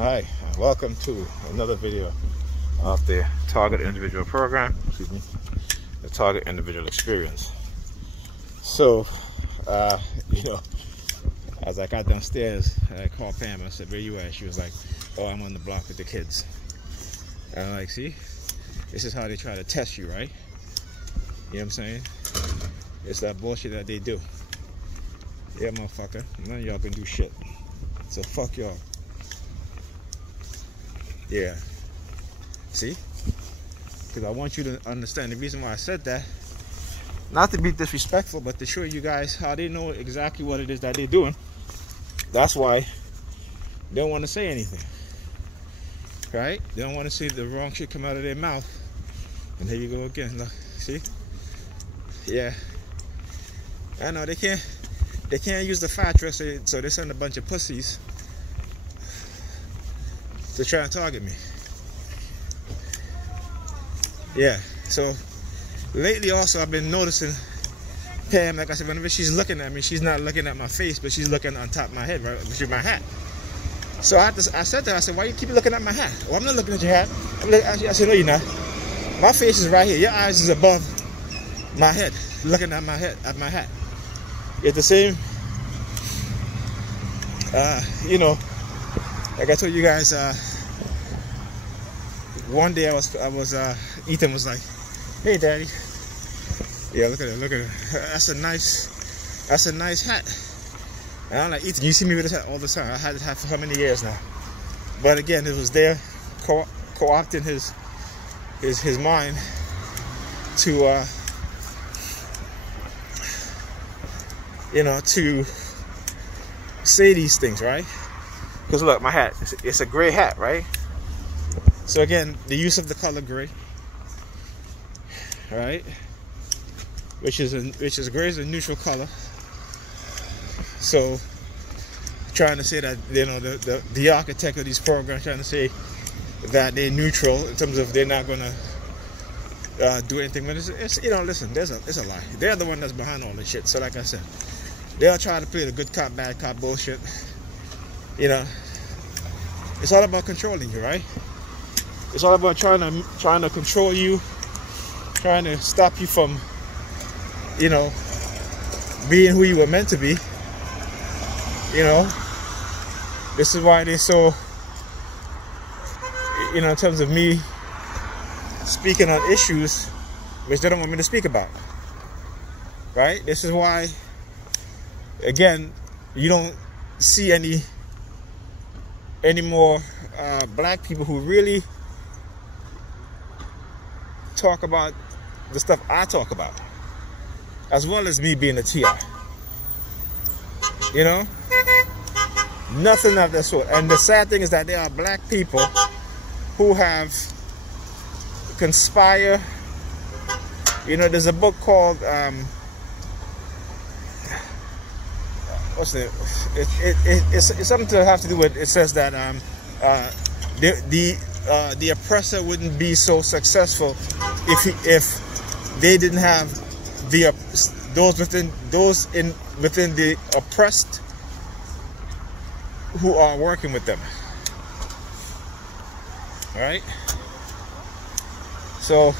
Hi, welcome to another video of the Target Individual Program, the Target Individual Experience. So, as I got downstairs, I called Pam. I said, "Where you at?" She was like, "Oh, I'm on the block with the kids." And I'm like, "See, this is how they try to test you, right?" You know what I'm saying? It's that bullshit that they do. Yeah, motherfucker. None of y'all can do shit. So fuck y'all. Yeah. See? Because I want you to understand the reason why I said that. Not to be disrespectful, but to show you guys how they know exactly what it is that they're doing. That's why they don't want to say anything. Right? They don't want to see the wrong shit come out of their mouth. And here you go again. Look. See? Yeah. I know they can't use the fire truck, so they send a bunch of pussies to try and target me. Yeah, so lately also I've been noticing Pam, like I said, whenever she's looking at me, she's not looking at my face, but she's looking on top of my head, right, which is my hat. So I said to her, I said, "Why you keep looking at my hat?" "Well, I'm not looking at your hat." I said, "No, you're not. My face is right here. Your eyes is above my head, looking at my head, at my hat." It's the same, like I told you guys, one day Ethan was like, "Hey, Daddy." Yeah, look at it. That's a nice hat. And I'm like, "Ethan, you see me with this hat all the time. I had it for how many years now?" But again, it was there co-opting his mind to to say these things, right? Because look, my hat, it's a gray hat, right? So again, the use of the color gray, right? Which is gray is a neutral color. So trying to say that, the architect of these programs trying to say that they're neutral in terms of they're not gonna do anything. But it's listen, it's a lie. They're the one that's behind all this shit. So like I said, they'll try to play the good cop, bad cop bullshit. It's all about controlling you, right? It's all about trying to control you, trying to stop you from, being who you were meant to be. This is why they're so, in terms of me speaking on issues which they don't want me to speak about, right? This is why, again, you don't see any more black people who really talk about the stuff I talk about, as well as me being a TI. Nothing of that sort. And the sad thing is that there are black people who have conspired. There's a book called what's it? It's something to have to do with. It says that the oppressor wouldn't be so successful if they didn't have those within the oppressed who are working with them. All right. So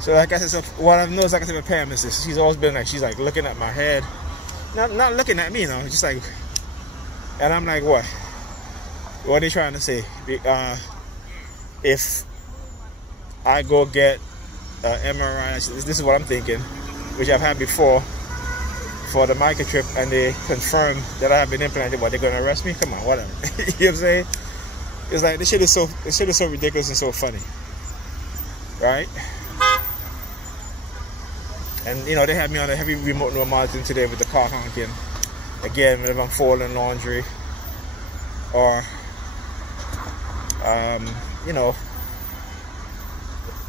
so like I said, so what I've noticed, like I said with Pam, is this: she's always been like, she's like looking at my head. Not looking at me, just like, and I'm like, what are they trying to say? If I go get MRI, this is what I'm thinking, which I've had before for the microchip, and they confirm that I have been implanted, they're gonna arrest me? Come on, whatever. You know what I'm saying? It's like this shit is so ridiculous and so funny, right? And they had me on a heavy remote monitoring today with the car honking. Again, whenever I'm folding laundry, or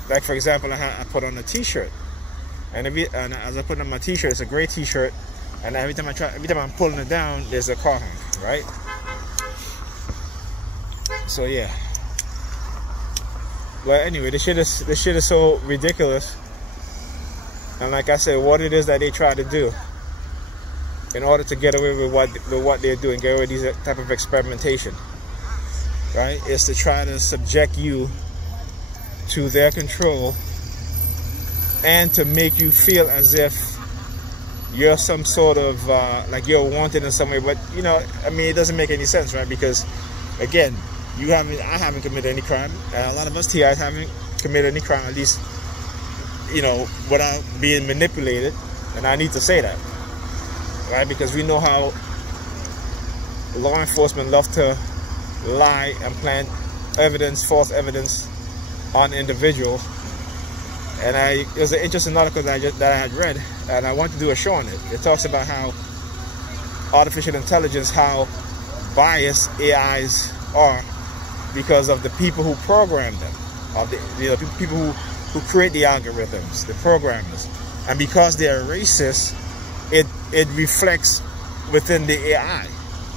like for example, I put on a t-shirt, and as I put on my t-shirt, it's a gray t-shirt, and every time I'm pulling it down, there's a car honk, right? So yeah. But anyway, this shit is so ridiculous. And like I said, what it is that they try to do in order to get away with what they're doing, get away with these type of experimentation. right, is to try to subject you to their control and to make you feel as if you're some sort of like you're wanted in some way. But you know, I mean, it doesn't make any sense, right? Because again, I haven't committed any crime, and a lot of us TIs haven't committed any crime, at least, you know, without being manipulated. And I need to say that, right? Because we know how law enforcement love to lie and plant evidence, false evidence on individuals. And it was an interesting article that I had read, and I want to do a show on it. It talks about how artificial intelligence, how biased AIs are because of the people who program them, of the people who create the algorithms, the programmers. And because they're racist, it reflects within the AI,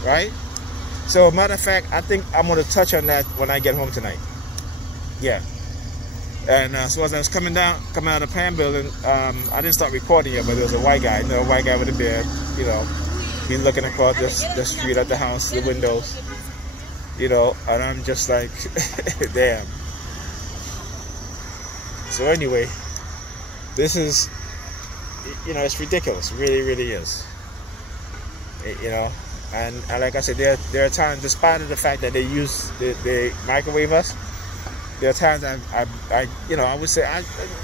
right? So, matter of fact, I think I'm going to touch on that when I get home tonight. Yeah. And so as I was coming out of the Pan building, I didn't start recording yet, but there was a white guy, a white guy with a beard, you know. He's looking across the street at the house, the windows, you know, and I'm just like, damn. So anyway, this is, you know, it's ridiculous. It really, really is. You know, and like I said, there are times, despite the fact that they microwave us, there are times I would say,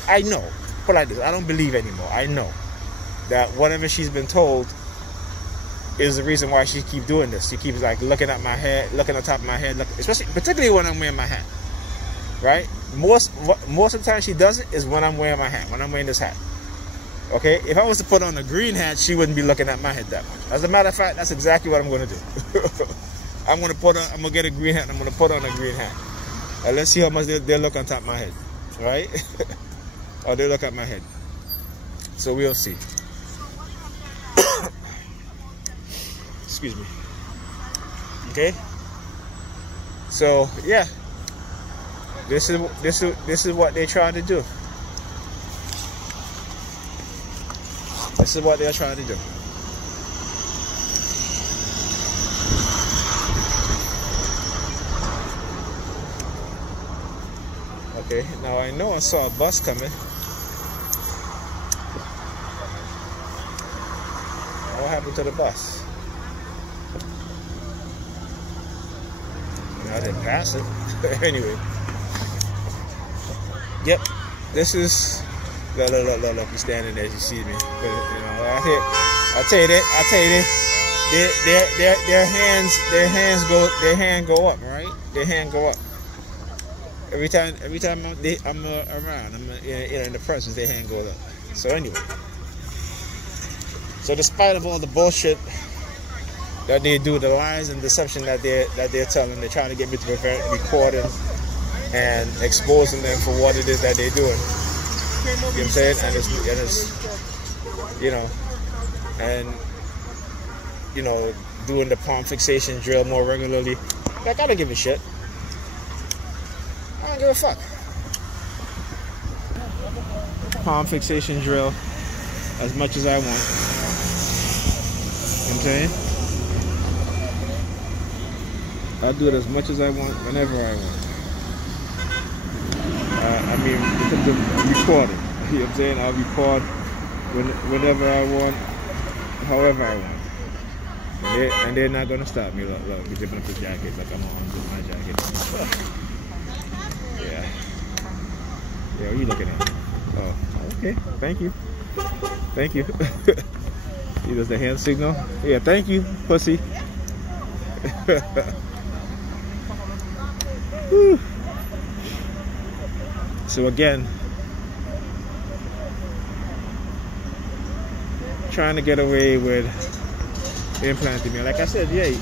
I know, put it like this, I don't believe anymore. I know that whatever she's been told is the reason why she keeps doing this. She keeps like looking at my head, looking on top of my head, particularly when I'm wearing my hat, right? Most of the time she does it is when I'm wearing my hat, when I'm wearing this hat. Okay, if I was to put on a green hat, she wouldn't be looking at my head that much. As a matter of fact, that's exactly what I'm going to do. I'm going to get a green hat, and I'm going to put on a green hat. And let's see how much they'll look on top of my head, right? Or they'll look at my head. So we'll see. Excuse me. Okay. So yeah, this is what they try to do. This is what they're trying to do. Okay, now I know I saw a bus coming. What happened to the bus? I didn't pass it. Anyway. Yep, this is... Look, he's standing there, you see me. But, you know, I tell you that, their hand go up, right? Their hand go up. Every time I'm around, I'm in the presence, their hand goes up. So anyway, so despite of all the bullshit that they do, the lies and deception that they're telling, they're trying to get me to prevent recording and exposing them for what it is that they're doing. You know what I'm saying? And it's you know, and you know, doing the palm fixation drill more regularly. Like, I don't give a shit. I don't give a fuck. Palm fixation drill as much as I want. You know what I'm saying? I'll do it as much as I want, whenever I want. I mean, in terms of recording, you know what I'm saying? I'll record whenever I want, however I want. And they're not going to stop me. Look, we're zipping up the jacket. Like, I'm on with my jacket. Yeah. Yeah, what are you looking at? Oh, okay. Thank you. Thank you. See, there's the hand signal. Yeah, thank you, pussy. Whew. So again, trying to get away with implanting me. Like I said, yeah,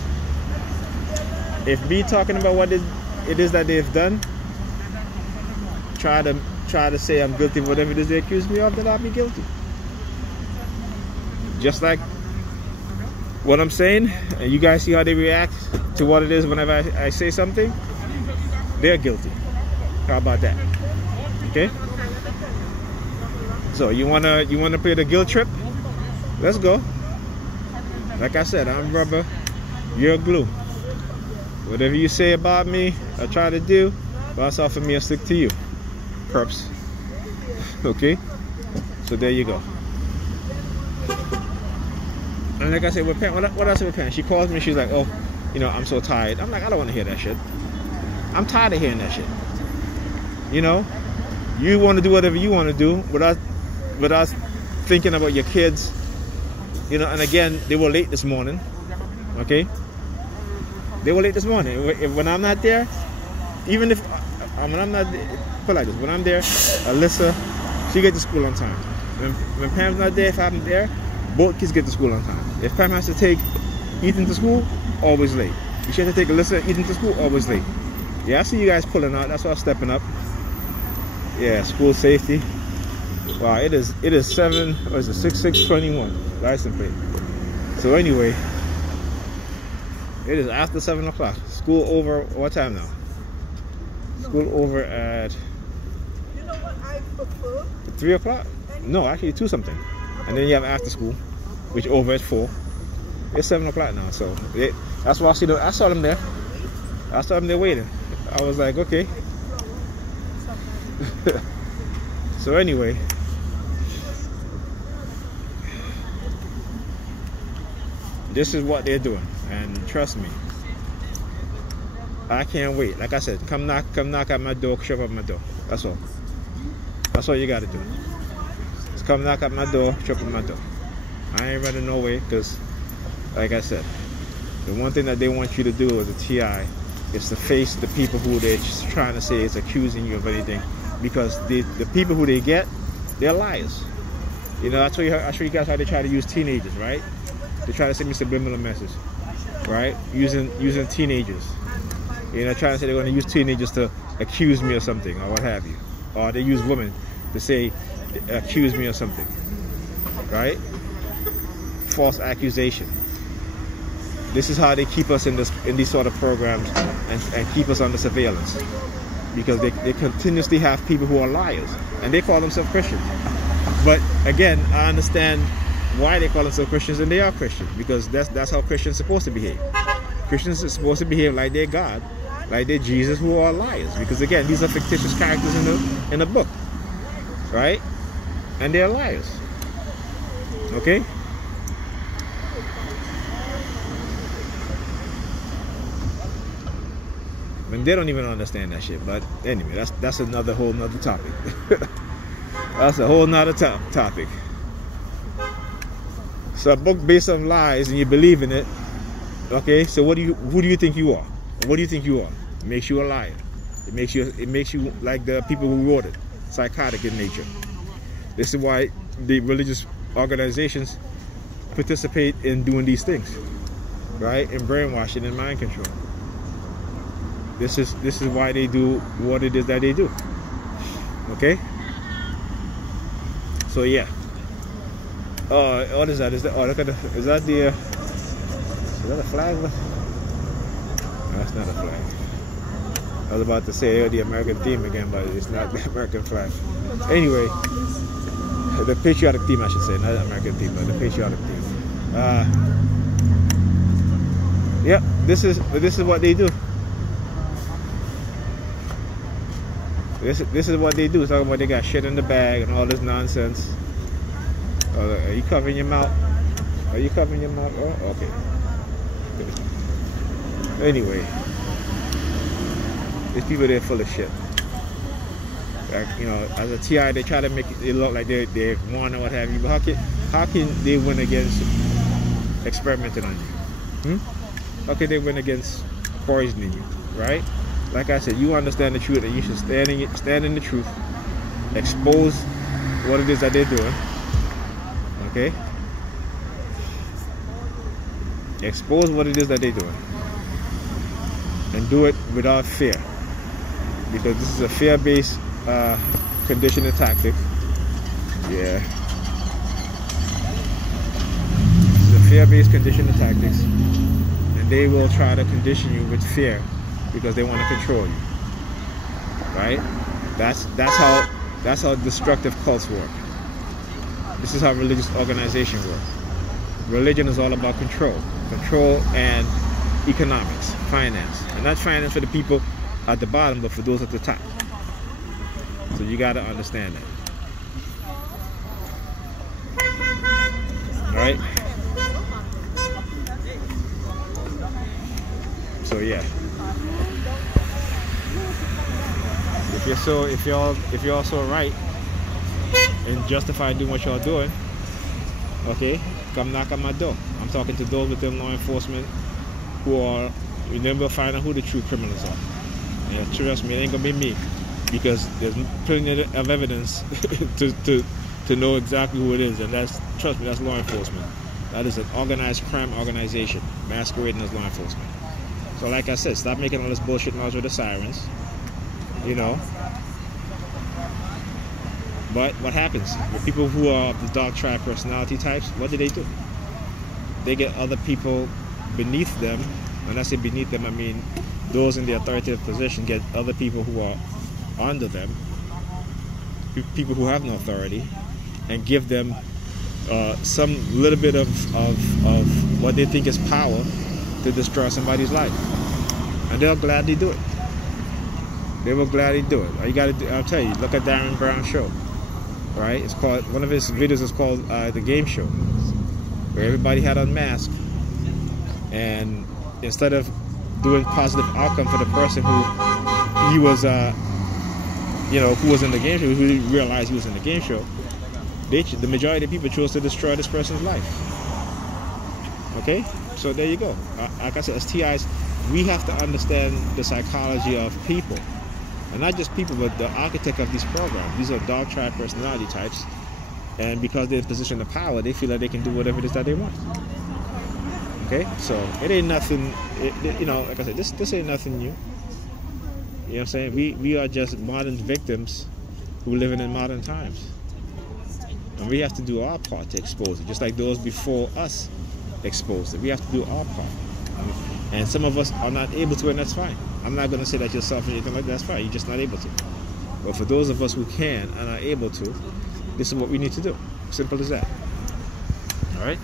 if me talking about what it is that they've done, try to say I'm guilty of whatever it is they accuse me of, then I'll be guilty. Just like what I'm saying, and you guys see how they react to what it is whenever I say something, they're guilty. How about that? Okay? So you wanna play the guilt trip? Let's go. Like I said, I'm rubber, you're glue. Whatever you say about me, I try to do, bounce off of me and stick to you. Perps. Okay? So there you go. And like I said, with Pam, what I said with Pam, she calls me, she's like, oh, you know, I'm so tired. I'm like, I don't want to hear that shit. I'm tired of hearing that shit. You know? You want to do whatever you want to do without thinking about your kids. You know, and again, they were late this morning. Okay? They were late this morning. When I'm not there, even if when I'm not there, put it like this, when I'm there, Alyssa, she gets to school on time. When Pam's not there, if I'm there, both kids get to school on time. If Pam has to take Ethan to school, always late. If she has to take Alyssa and Ethan to school, always late. Yeah, I see you guys pulling out. That's why I'm stepping up. Yeah, school safety. Wow, it is 6621 license plate. So anyway, it is after 7 o'clock. School over. What time now? School over at. You know what I prefer? 3 o'clock? No, actually 2 something. And then you have after school, which over at 4. It's 7 o'clock now, so that's why I saw them there. I saw them there waiting. I was like, okay. So anyway, this is what they're doing, and trust me, I can't wait. Like I said, come knock at my door, shove up my door. That's all. That's all you gotta do. Just come knock at my door, shove up my door. I ain't running no way, because like I said, the one thing that they want you to do as a TI is to face the people who they're just trying to say is accusing you of anything, because the people who they get, they're liars. You know, I show you guys how they try to use teenagers, right? They try to send me subliminal message, right? Using teenagers. You know, trying to say they're going to use teenagers to accuse me of something or what have you. Or they use women to say, accuse me of something, right? False accusation. This is how they keep us in these sort of programs and keep us under surveillance, because they continuously have people who are liars and they call themselves Christians. But again, I understand why they call themselves Christians, and they are Christians, because that's how Christians are supposed to behave. Christians are supposed to behave like their God, like their Jesus, who are liars, because again, these are fictitious characters in the book, right? And they're liars. Okay? And they don't even understand that shit. But anyway, that's another whole nother topic. That's a whole nother topic. So a book based on lies and you believe in it. Okay, so who do you think you are? What do you think you are? It makes you a liar. It makes you like the people who wrote it, psychotic in nature. This is why the religious organizations participate in doing these things, right? In brainwashing and mind control. This is why they do what it is that they do. Okay? So yeah. What is that? Is that a flag? No, that's not a flag. I was about to say the American theme again, but it's not the American flag. Anyway, the patriotic theme, I should say, not the American theme, but the patriotic theme. Yep, this is what they do. This is what they do. Talking about they got shit in the bag and all this nonsense. Are you covering your mouth? Are you covering your mouth? Oh, okay. Anyway, these people, they're full of shit. Like, you know, as a TI, they try to make it look like they're won or what have you. But how can they win against experimenting on you? How can they win against poisoning you? Right? Like I said, you understand the truth, and you should stand in the truth, expose what it is that they're doing. Okay? Expose what it is that they're doing, and do it without fear, because this is a fear-based conditioning tactic. Yeah, this is a fear-based conditioning tactics, and they will try to condition you with fear because they want to control you. Right? That's how destructive cults work. This is how religious organizations work. Religion is all about control and economics, finance, and not finance for the people at the bottom, but for those at the top. So you got to understand that. All right. So yeah. If y'all so right and justify doing what y'all doing, okay, come knock on my door. I'm talking to those within law enforcement who are, you never find out who the true criminals are. And trust me, it ain't gonna be me, because there's plenty of evidence to know exactly who it is, and that's, trust me, that's law enforcement. That is an organized crime organization masquerading as law enforcement. So like I said, stop making all this bullshit noise with the sirens, you know. But what happens? The people who are the dog tribe personality types, what do? They get other people beneath them. When I say beneath them, I mean those in the authoritative position get other people who are under them, people who have no authority, and give them some little bit of what they think is power to destroy somebody's life. And they'll gladly do it. They will gladly do it. All you gotta do, I'll tell you, look at Darren Brown's show. Right? It's called, one of his videos is called The Game Show, where everybody had on masks, and instead of doing positive outcome for the person who he was, you know, who was in the game show, who didn't realize he was in the game show, the majority of people chose to destroy this person's life. Okay? So there you go. Like I said, as TIs, we have to understand the psychology of people. And not just people, but the architect of these programs. These are dog tribe personality types. And because they're in a position of power, they feel that they can do whatever it is that they want. Okay? So it ain't nothing, you know, like I said, this ain't nothing new. You know what I'm saying? We are just modern victims who living in modern times. And we have to do our part to expose it, just like those before us exposed it. We have to do our part. And some of us are not able to, and that's fine. I'm not going to say that you're selfish or anything like that. That's fine. You're just not able to. But for those of us who can and are able to, this is what we need to do. Simple as that. All right?